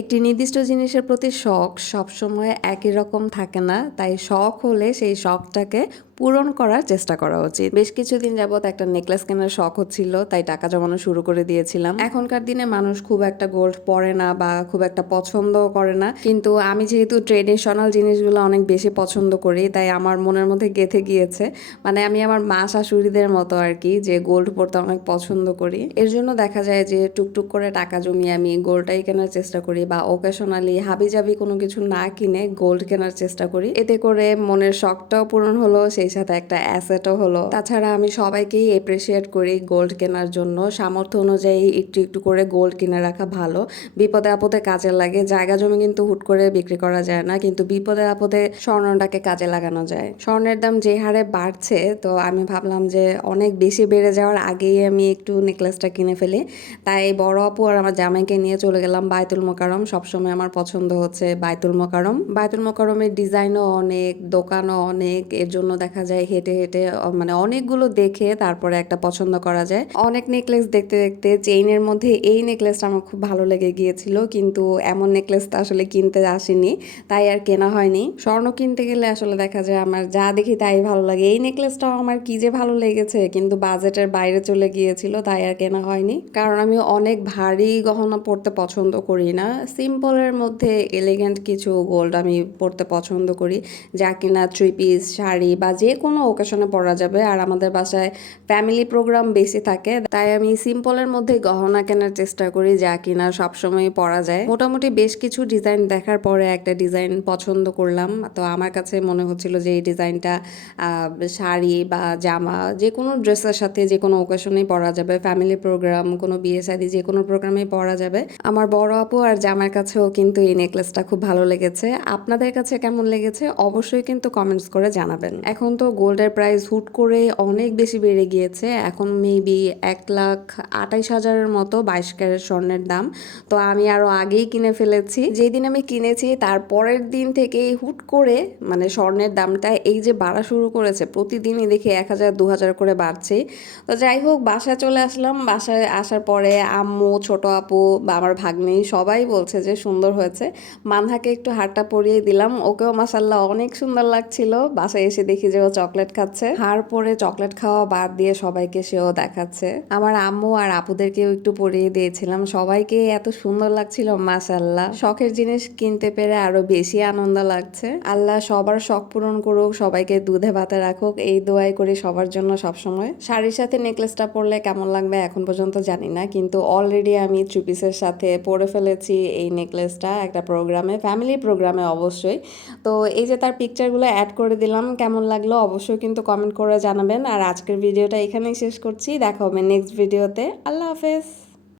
একটি নির্দিষ্ট জিনিসের প্রতি শখ সবসময় একই রকম থাকে না, তাই শখ হলে সেই শখটাকে পূরণ করার চেষ্টা করা উচিত। বেশ কিছুদিন যাবত একটা নেকলেস কেনার শখ হচ্ছিল, তাই টাকা জমানো শুরু করে দিয়েছিলাম। এখনকার দিনে মানুষ খুব একটা গোল্ড পরে না বা খুব একটা পছন্দ করে না। কিন্তু আমি যেহেতু ট্রেডিশনাল জিনিসগুলো অনেক বেশি পছন্দ করি, তাই আমার মনের মধ্যে গেথে গিয়েছে। মানে আমি আমার মা শাশুড়িদের মতো আর কি, যে গোল্ড পরতে অনেক পছন্দ করি। এর জন্য দেখা যায় যে টুকটুক করে টাকা জমিয়ে আমি গোল্ডটাই কেনার চেষ্টা করি বা ওকেশনালি হাবি জাবি কোনো কিছু না কিনে গোল্ড কেনার চেষ্টা করি। এতে করে মনের শখটাও পূরণ হলো, সেই সাথে একটা অ্যাসেটও হলো। তাছাড়া আমি সবাইকেই এপ্রিসিয়েট করি গোল্ড কেনার জন্য। সামর্থ্য অনুযায়ী একটু একটু করে গোল্ড কিনে রাখা ভালো। বিপদে আপদে কাজে লাগে। জায়গা জমি কিন্তু হুট করে বিক্রি করা যায় না। কিন্তু বিপদে আপদে স্বর্ণটাকে কাজে লাগানো যায়। স্বর্ণের দাম যে হারে বাড়ছে, তো আমি ভাবলাম যে অনেক বেশি বেড়ে যাওয়ার আগেই আমি একটু নেকলেসটা কিনে ফেলি। তাই বড় আপু আর আমার জামাইকে নিয়ে চলে গেলাম বায়তুল মোকারম সবসময় আমার পছন্দ হচ্ছে বায়তুল মোকারম বায়তুল মোকারমের ডিজাইনও অনেক, দোকানও অনেক। এর জন্য দেখা যায় হেঁটে হেঁটে মানে অনেকগুলো দেখে তারপরে একটা পছন্দ করা যায়। অনেক নেকলেস দেখতে দেখতে চেইনের মধ্যে এই নেকলেসটা আমার খুব ভালো লেগে গিয়েছিল, কিন্তু এমন নেকলেসটা আসলে কিনতে আসেনি, তাই আর কেনা হয়নি। স্বর্ণ কিনতে গেলে আসলে দেখা যায় আমার যা দেখি তাই ভালো লাগে। এই নেকলেসটাও আমার কি যে ভালো লেগেছে, কিন্তু বাজেটের বাইরে চলে গিয়েছিল, তাই আর কেনা হয়নি। কারণ আমি অনেক ভারী গহনা পরতে পছন্দ করি না। সিম্পলের মধ্যে এলিগেন্ট কিছু গোল্ড আমি পরতে পছন্দ করি, যা কিনা থ্রি পিস, শাড়ি বা যে কোনো ওকেশনে পরা যাবে। আর আমাদের বাসায় ফ্যামিলি প্রোগ্রাম বেশি থাকে, তাই আমি সিম্পলের মধ্যে গহনা কেনার চেষ্টা করি যা কিনা সবসময় পরা যায়। মোটামুটি বেশ কিছু ডিজাইন দেখার পরে একটা ডিজাইন পছন্দ করলাম। তো আমার কাছে মনে হচ্ছিল যে এই ডিজাইনটা শাড়ি বা জামা যে কোনো ড্রেসের সাথে যে কোনো ওকেশনেই পরা যাবে। ফ্যামিলি প্রোগ্রাম কোনো বিয়ে শাদী যে কোনো প্রোগ্রামেই পরা যাবে। আমার বড় আপু আর জামার কাছেও কিন্তু এই নেকলেসটা খুব ভালো লেগেছে। আপনাদের কাছে কেমন লেগেছে? অবশ্যই কিন্তু কমেন্টস করে জানাবেন। এখন তো গোল্ডের প্রাইস হুট করে অনেক বেশি বেড়ে গিয়েছে। এখন মেবি এক লাখ আটাইশ হাজারের মতো বাইশ ক্যারেট স্বর্ণের দাম। তো আমি আরও আগেই কিনে ফেলেছি। যেদিন আমি কিনেছি, তার পরের দিন থেকেই হুট করে মানে স্বর্ণের দামটা এই যে বাড়া শুরু করেছে। প্রতিদিনই দেখি এক হাজার, দু হাজার করে বাড়ছে। তো যাই হোক, বাসায় চলে আসলাম। বাসায় আসার পরে আম্মু, ছোট আপু বা আমার ভাগ্নি সবাই বলছে যে সুন্দর হয়েছে। মানহাকে একটু হারটা পরিয়ে দিলাম। ওকেও মাসাল্লাহ অনেক সুন্দর লাগছিল। বাসায় এসে দেখি যে ও চকলেট খাচ্ছে। হার পরে চকলেট খাওয়া বাদ দিয়ে সবাইকে সেও দেখাচ্ছে। আমার আম্মু আর আপুদেরকেও একটু পরিয়ে দিয়েছিলাম। সবাইকে এত সুন্দর লাগছিল মাসাল্লাহ শখের জিনিস কিনতে পেরে আরও বেশি আনন্দ লাগছে। আল্লাহ সবার শখ পূরণ করুক, সবাইকে দুধে ভাতে রাখুক। এই দোয়াই করি সবার জন্য সবসময়। শাড়ির সাথে নেকলেসটা পরলে কেমন লাগবে এখন পর্যন্ত জানি না, কিন্তু অলরেডি আমি চুপিসের সাথে পরে ফেলেছি এই নেকলেসটা একটা প্রোগ্রামে ফ্যামিলি প্রোগ্রামে অবশ্যই। তো এই যে তার পিকচারগুলো অ্যাড করে দিলাম, কেমন লাগল অবশ্যই কিন্তু কমেন্ট করে জানাবেন। আর আজকের ভিডিওটা এখানেই শেষ করছি। দেখা হবে নেক্সট ভিডিওতে আল্লাহ হাফেজ।